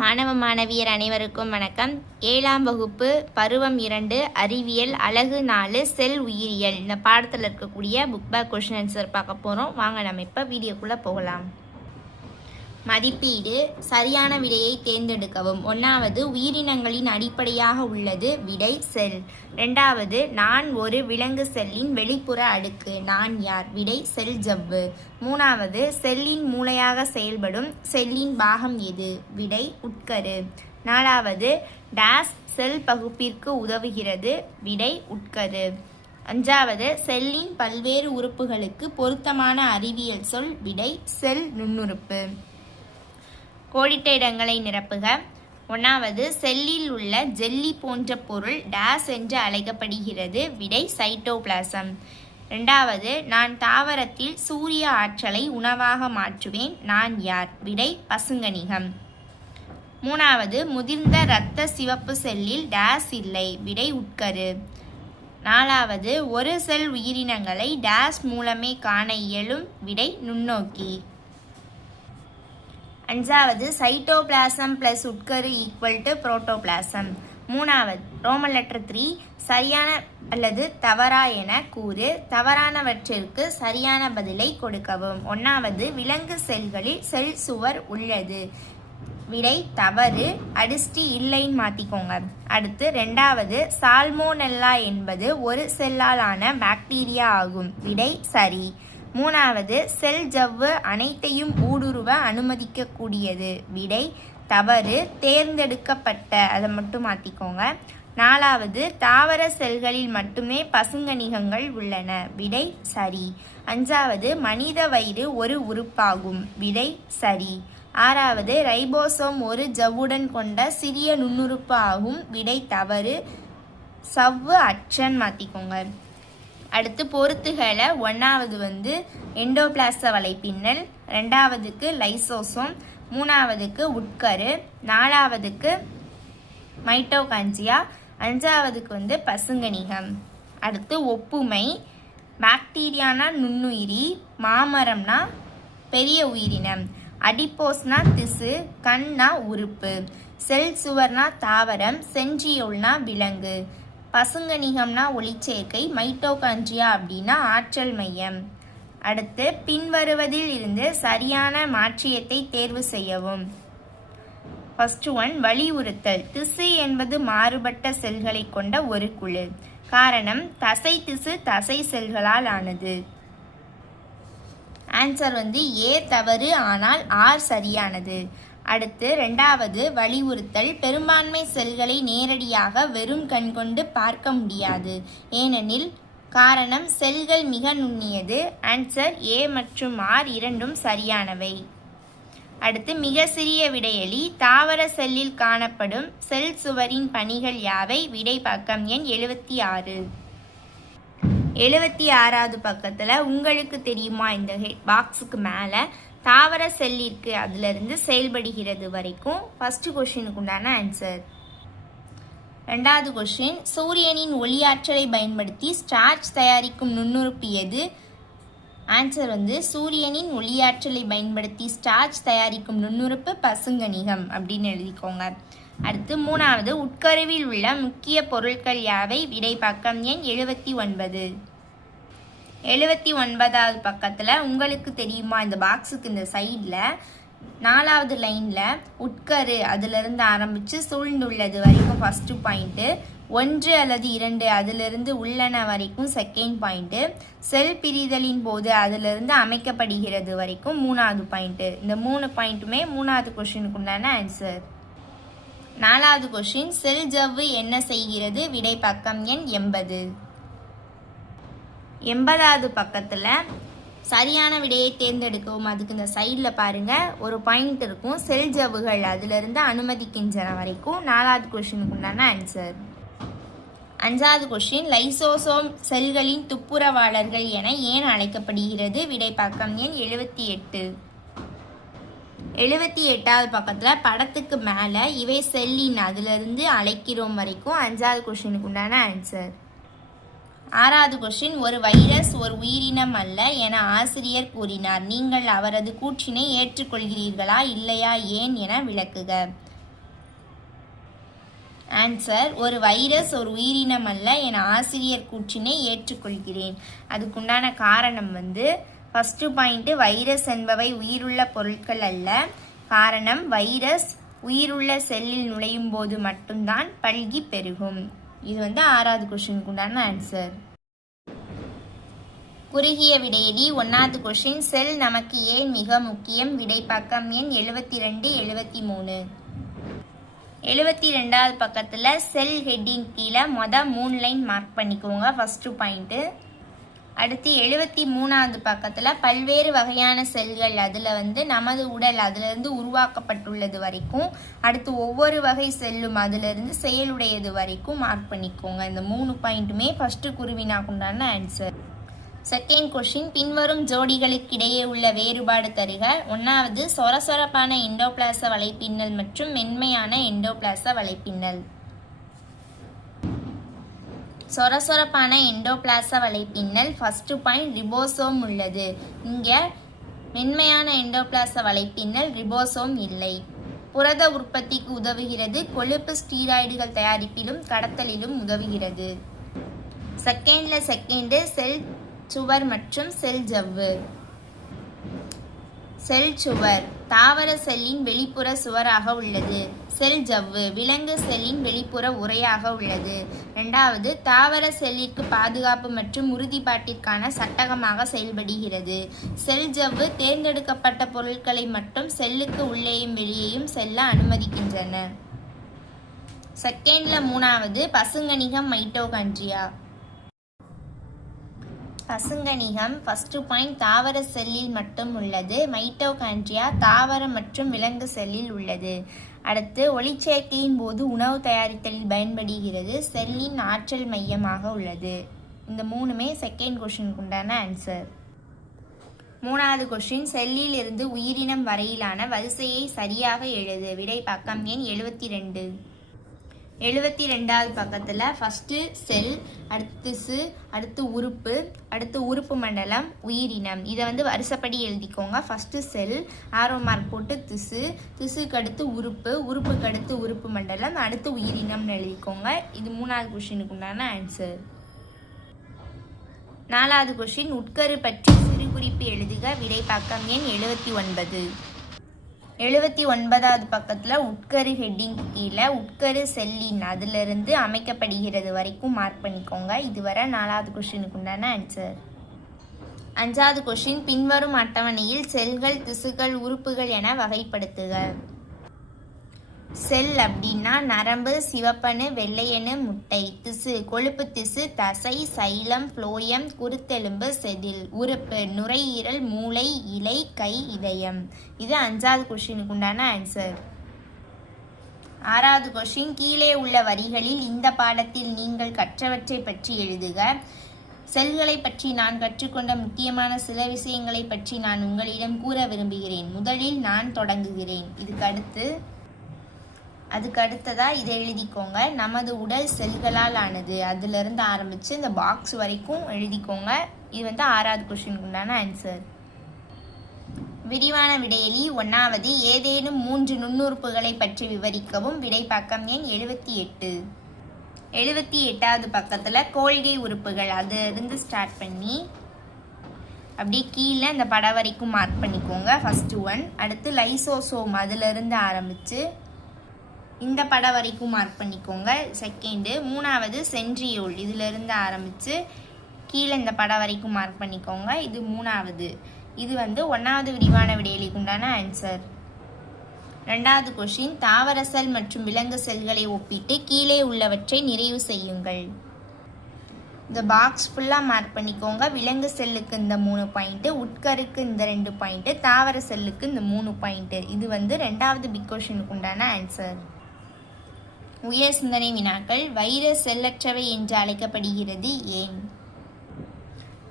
மாணவ மாணவியர் அனைவருக்கும் வணக்கம். 7ஆம் வகுப்பு பருவம் 2 அறிவியல் அலகு 4 செல் உயிரியல் இந்த பாடத்தில் இருக்கக்கூடிய புக் பேக் கொஷின் ஆன்சர் பார்க்க போகிறோம். வாங்க நம்ம இப்போ வீடியோக்குள்ளே போகலாம். மதிப்பீடு சரியான விடையை தேர்ந்தெடுக்கவும். 1வது உயிரினங்களின் அடிப்படையாக உள்ளது விடை செல். 2வது நான் ஒரு விலங்கு செல்லின் வெளிப்புற அடுக்கு நான் யார் விடை செல் ஜவ்வு. 3வது செல்லின் மூளையாக செயல்படும் செல்லின் பாகம் எது விடை உட்கரு. 4வது டேஸ் செல் பகுப்பிற்கு உதவுகிறது விடை உட்கரு. 5வது செல்லின் பல்வேறு உறுப்புகளுக்கு பொருத்தமான அறிவியல் சொல் விடை செல் நுண்ணுறுப்பு. கோடிட்ட இடங்களை நிரப்புக. 1வது செல்லில் உள்ள ஜெல்லி போன்ற பொருள் டேஸ் என்று அழைக்கப்படுகிறது விடை சைட்டோபிளாசம். 2வது நான் தாவரத்தில் சூரிய ஆற்றலை உணவாக மாற்றுவேன் நான் யார் விடை பசுங்கனிகம். 3வது முதிர்ந்த இரத்த சிவப்பு செல்லில் டேஸ் இல்லை விடை உட்கரு. 4வது ஒரு செல் உயிரினங்களை டேஸ் மூலமே காண இயலும் விடை நுண்ணோக்கி. 5வது சைட்டோபிளாசம் பிளஸ் உட்கரு ஈக்குவல் டு புரோட்டோபிளாசம். 3வது ரோமன் லெட்டர் 3 சரியான அல்லது தவறா என கூறு. தவறானவற்றிற்கு சரியான பதிலை கொடுக்கவும். 1வது விலங்கு செல்களில் செல் சுவர் உள்ளது விடை தவறு. அடிஸ்டி இல்லைன்னு மாற்றிக்கோங்க. அடுத்து 2வது சால்மோனெல்லா என்பது ஒரு செல்லால் ஆன பாக்டீரியா ஆகும் விடை சரி. 3வது செல் ஜவ்வு அனைத்தையும் ஊடுருவ அனுமதிக்கக்கூடியது விடை தவறு. தேர்ந்தெடுக்கப்பட்ட அதை மட்டும் மாற்றிக்கோங்க. 4வது தாவர செல்களில் மட்டுமே பசுங்கனிகங்கள் உள்ளன விடை சரி. 5வது மனித வயிறு ஒரு உறுப்பாகும் விடை சரி. 6வது ரைபோசோம் ஒரு ஜவ்வுடன் கொண்ட சிறிய நுண்ணுறுப்பு ஆகும் விடை தவறு. சவ்வு அற்றன் மாற்றிக்கோங்க. அடுத்து பொறுத்துகளை 1வது எண்டோபிளாச வலைப்பின்னல், 2வதுக்கு லைசோசோம், 3வதுக்கு உட்கரு, 4வதுக்கு மைட்டோகாண்ட்ரியா, 5வதுக்கு பசுங்கனிகம். அடுத்து ஒப்புமை. பாக்டீரியானா நுண்ணுயிரி, மாமரம்னா பெரிய உயிரினம், அடிப்போஸ்னா திசு, கண்ணா உறுப்பு, செல் சுவர்னா தாவரம், சென்ட்ரியோல்னா விலங்கு, பசுங்கனிகம்னா ஒளிச்சேர்க்கை, மைட்டோகாண்ட்ரியா அப்படின்னா ஆற்றல் மையம். அடுத்து பின்வருவதில் இருந்து சரியான மாற்றியத்தை தேர்வு செய்யவும். ஃபர்ஸ்ட் ஒன் வலியுறுத்தல். திசு என்பது மாறுபட்ட செல்களை கொண்ட ஒரு குழு. காரணம் தசை திசு தசை செல்களால் ஆனது. ஆன்சர் ஏ தவறு ஆனால் ஆர் சரியானது. அடுத்து 2வது வலியுறுத்தல். பெரும்பான்மை செல்களை நேரடியாக வெறும் கண் கொண்டு பார்க்க முடியாது ஏனெனில் காரணம் செல்கள் மிக நுண்ணியது. ஆன்சர் ஏ மற்றும் ஆர் இரண்டும் சரியானவை. அடுத்து மிக சிறிய விடையளி. தாவர செல்லில் காணப்படும் செல் சுவரின் பணிகள் யாவை விடை பக்கம் எண் 76. 76வது பக்கத்தில் உங்களுக்கு தெரியுமா இந்த பாக்ஸுக்கு மேலே தாவர செல்லிற்கு அதிலிருந்து செயல்படுகிறது வரைக்கும் ஃபர்ஸ்ட் கொஷினுக்கு உண்டான ஆன்சர். 2வது கொஷின் சூரியனின் ஒளியாற்றலை பயன்படுத்தி ஸ்டார்ச் தயாரிக்கும் நுண்ணுறுப்பு எது. ஆன்சர் சூரியனின் ஒளியாற்றலை பயன்படுத்தி ஸ்டார்ச் தயாரிக்கும் நுண்ணுறுப்பு பசுங்கனிகம் அப்படின்னு எழுதிக்கோங்க. அடுத்து 3வது உட்கருவில் உள்ள முக்கிய பொருட்கள் யாவை விடை பக்கம் எண் 79. 79வது பக்கத்தில் உங்களுக்கு தெரியுமா இந்த பாக்ஸுக்கு இந்த சைடில் 4வது லைனில் உட்கரு அதிலிருந்து ஆரம்பித்து சூழ்ந்துள்ளது வரைக்கும் ஃபஸ்ட்டு பாயிண்ட்டு, 1 அல்லது 2 அதிலிருந்து உள்ளன வரைக்கும் செகண்ட் பாயிண்ட்டு, செல் பிரிதலின் போது அதிலிருந்து அமைக்கப்படுகிறது வரைக்கும் 3வது பாயிண்ட்டு. இந்த 3 பாயிண்ட்டுமே 3வது கொஷினுக்கு உண்டான ஆன்சர். 4வது கொஷின் செல் ஜவ்வு என்ன செய்கிறது விடை பக்கம் எண் 80. 80வது பக்கத்தில் சரியான விடையை தேர்ந்தெடுக்கவும். அதுக்கு இந்த சைடில் பாருங்கள் ஒரு பாயிண்ட் இருக்கும் செல் ஜவ்வுகள் அதிலிருந்து அனுமதிக்கின்றன வரைக்கும் 4வது கொஷினுக்கு உண்டான ஆன்சர். 5வது கொஷின் லைசோசோம் செல்களின் துப்புரவாளர்கள் என ஏன் அழைக்கப்படுகிறது விடை பக்கம் எண் 78. 78வது பக்கத்தில் படத்துக்கு மேலே இவை செல்லின் அதிலிருந்து அழைக்கிறோம் வரைக்கும் 5வது கொஷினுக்கு உண்டான ஆன்சர். 6வது கொஸ்டின் ஒரு வைரஸ் ஒரு உயிரினம் அல்ல என ஆசிரியர் கூறினார். நீங்கள் அவரது கூற்றினை ஏற்றுக்கொள்கிறீர்களா இல்லையா ஏன் என விளக்குக. ஆன்சர், ஒரு வைரஸ் ஒரு உயிரினம் அல்ல என ஆசிரியர் கூற்றினை ஏற்றுக்கொள்கிறேன். அதுக்குண்டான காரணம் ஃபர்ஸ்ட் பாயிண்ட், வைரஸ் என்பவை உயிருள்ள பொருட்கள் அல்ல. காரணம், வைரஸ் உயிருள்ள செல்லில் நுழையும் போது மட்டும்தான் பல்கி பெருகும். இது 6வது கொஸ்டினுக்கு உண்டான ஆன்சர். குறுகிய விடையெளி 1வது கொஸ்டின், செல் நமக்கு ஏன் மிக முக்கியம்? விடை பக்கம் எண் 72, 73. 72வது பக்கத்தில் செல் ஹெட்டிங் கீழே 3 லைன் மார்க் பண்ணிக்கோங்க, ஃபர்ஸ்ட் பாயிண்ட்டு. அடுத்து 73வது பக்கத்தில் பல்வேறு வகையான செல்கள், அதில் நமது உடல் அதிலிருந்து உருவாக்கப்பட்டுள்ளது வரைக்கும், அடுத்து ஒவ்வொரு வகை செல்லும் அதிலிருந்து செயலுடையது வரைக்கும் மார்க் பண்ணிக்கோங்க. இந்த 3 பாயிண்ட்டுமே ஃபர்ஸ்ட் குருவினாக்குண்டான ஆன்சர். செகண்ட் கொஸ்டின், பின்வரும் ஜோடிகளுக்கிடையே உள்ள வேறுபாடு தருக. 1வது சொரசொரப்பான எண்டோபிளாச வலைப்பின்னல் மற்றும் மென்மையான எண்டோபிளாச வலைப்பின்னல். சொரசொரப்பான எண்டோபிளாச வலைப்பின்னல் ஃபர்ஸ்ட் பாயிண்ட், ரிபோசோம் உள்ளது. இங்கே மென்மையான எண்டோபிளாச வலைப்பின்னல் ரிபோசோம் இல்லை. புரத உற்பத்திக்கு உதவுகிறது. கொழுப்பு ஸ்டீராய்டுகள் தயாரிப்பிலும் கடத்தலிலும் உதவுகிறது. செகண்ட் செல் சுவர் மற்றும் செல் ஜவ்வு. செல் சுவர் தாவர செல்லின் வெளிப்புற சுவராக உள்ளது. செல் ஜவ்வு விலங்கு செல்லின் வெளிப்புற உறையாக உள்ளது. 2வது, தாவர செல்லிற்கு பாதுகாப்பு மற்றும் உறுதிப்பாட்டிற்கான சட்டகமாக செயல்படுகிறது. செல் ஜவ்வு தேர்ந்தெடுக்கப்பட்ட பொருட்களை மட்டும் செல்லுக்கு உள்ளேயும் வெளியேயும் செல்ல அனுமதிக்கின்றன. செகண்ட்ல 3வது, பசுங்கணிகம் மைட்டோகாண்ட்ரியா. பசுங்கணிகம் ஃபர்ஸ்ட் பாயிண்ட், தாவர செல்லில் மட்டும் உள்ளது. மைட்டோகாண்ட்ரியா தாவர மற்றும் விலங்கு செல்லில் உள்ளது. அடுத்து, ஒளிச்சேர்க்கையின் போது உணவு தயாரித்தலில் பயன்படுகிறது. செல்லின் ஆற்றல் மையமாக உள்ளது. இந்த 3மே செகண்ட் கொஸ்டினுக்கு உண்டான ஆன்சர். 3வது கொஸ்டின், செல்லில் இருந்து உயிரினம் வரையிலான வரிசையை சரியாக எழுது. விடை பக்கம் எண் 72. 72வது பக்கத்தில் ஃபஸ்ட்டு செல், அடுத்து திசு, அடுத்து உறுப்பு, அடுத்து உறுப்பு மண்டலம், உயிரினம். இதை வரிசைப்படி எழுதிக்கோங்க. ஃபஸ்ட்டு செல், ஆரோ மார்க் போட்டு திசு, திசுக்கு அடுத்து உறுப்பு, உறுப்புக்கு அடுத்து உறுப்பு மண்டலம், அடுத்து உயிரினம்னு எழுதிக்கோங்க. இது 3வது கொஸ்டினுக்கு உண்டான ஆன்சர். 4வது கொஸ்டின், உட்கரு பற்றி சிறு குறிப்பு எழுதுக. விடை பக்கம் எண் 79. 79வது பக்கத்தில் உட்கரு ஹெட்டிங் கீழே உட்கரு செல்லின் அதிலிருந்து அமைக்கப்படுகிறது வரைக்கும் மார்க் பண்ணிக்கோங்க. இதுவரை 4வது கொஸ்டினுக்கு உண்டான ஆன்சர். 5வது கொஸ்டின், பின்வரும் அட்டவணையில் செல்கள், திசுக்கள், உறுப்புகள் என வகைப்படுத்துக. செல் அப்படின்னா நரம்பு, சிவப்பணு, வெள்ளையணு, முட்டை. திசு கொழுப்பு திசு, தசை, சைலம், புளோயம், குருத்தெலும்பு, செதில். உறுப்பு நுரையீரல், மூளை, இலை, கை, இதயம். இது 5வது கொஸ்டினுக்கு உண்டான ஆன்சர். 6வது கொஸ்டின், கீழே உள்ள வரிகளில் இந்த பாடத்தில் நீங்கள் கற்றவற்றை பற்றி எழுதுக. செல்களை பற்றி நான் கற்றுக்கொண்ட முக்கியமான சில விஷயங்களை பற்றி நான் உங்களிடம் கூற விரும்புகிறேன். முதலில் நான் தொடங்குகிறேன். அதுக்கு அடுத்ததாக இதை எழுதிக்கோங்க. நமது உடல் செல்களால் ஆனது. அதிலிருந்து ஆரம்பித்து இந்த பாக்ஸ் வரைக்கும் எழுதிக்கோங்க. இது 6வது கொஸ்டினுக்கு உண்டான ஆன்சர். விரிவான விடையெளி 1வது, ஏதேனும் 3 நுண்ணுறுப்புகளை பற்றி விவரிக்கவும். விடை பக்கம் எண் 78. 78வது பக்கத்தில் கோல்கை உறுப்புகள் அதிலிருந்து ஸ்டார்ட் பண்ணி அப்படியே கீழே இந்த படம் வரைக்கும் மார்க் பண்ணிக்கோங்க. First one. அடுத்து லைசோசோம் அதிலிருந்து ஆரம்பித்து இந்த படம் வரைக்கும் மார்க் பண்ணிக்கோங்க. செகண்டு. 3வது சென்ட்ரியோல் இதிலிருந்து ஆரம்பித்து கீழே இந்த படம் வரைக்கும் மார்க் பண்ணிக்கோங்க. இது 3வது. இது 1வது விரிவான விடையளிக்கு உண்டான ஆன்சர். 2வது கொஸ்டின், தாவர செல் மற்றும் விலங்கு செல்களை ஒப்பிட்டு கீழே உள்ளவற்றை நிறைவு செய்யுங்கள். இந்த பாக்ஸ் ஃபுல்லாக மார்க் பண்ணிக்கோங்க. விலங்கு செல்லுக்கு இந்த 3 பாயிண்ட்டு, உட்கருக்கு இந்த 2 பாயிண்ட்டு, தாவர செல்லுக்கு இந்த 3 பாயிண்ட்டு. இது 2வது பிக் கொஸ்டினுக்கு உண்டான ஆன்சர். உயர் சிந்தனை வினாக்கள். வைரஸ் செல்லற்றவை என்று அழைக்கப்படுகிறது ஏன்?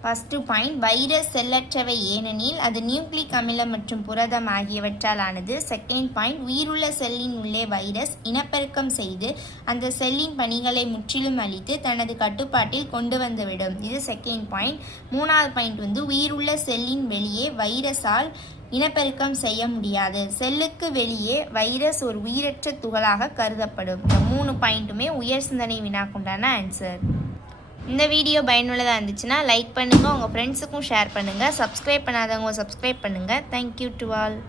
ஃபர்ஸ்ட் பாயிண்ட், வைரஸ் செல்லற்றவை ஏனெனில் அது நியூக்ளிக் அமிலம் மற்றும் புரதம் ஆகியவற்றால் ஆனது. செகண்ட் பாயிண்ட், உயிருள்ள செல்லின் உள்ளே வைரஸ் இனப்பெருக்கம் செய்து அந்த செல்லின் பணிகளை முற்றிலும் அழித்து தனது கட்டுப்பாட்டில் கொண்டு வந்துவிடும். இது செகண்ட் பாயிண்ட். 3வது பாயிண்ட் உயிருள்ள செல்லின் வெளியே வைரஸால் இனப்பெருக்கம் செய்ய முடியாது. செல்லுக்கு வெளியே வைரஸ் ஒரு உயிரற்ற துகளாக கருதப்படும். இந்த 3 பாயிண்ட்டுமே உயர் சிந்தனை வினாக்குண்டான ஆன்சர். இந்த வீடியோ பயனுள்ளதாக இருந்துச்சுன்னா லைக் பண்ணுங்கள், உங்கள் ஃப்ரெண்ட்ஸுக்கும் ஷேர் பண்ணுங்கள். சப்ஸ்கிரைப் பண்ணாதவங்க சப்ஸ்கிரைப் பண்ணுங்கள். Thank you to all.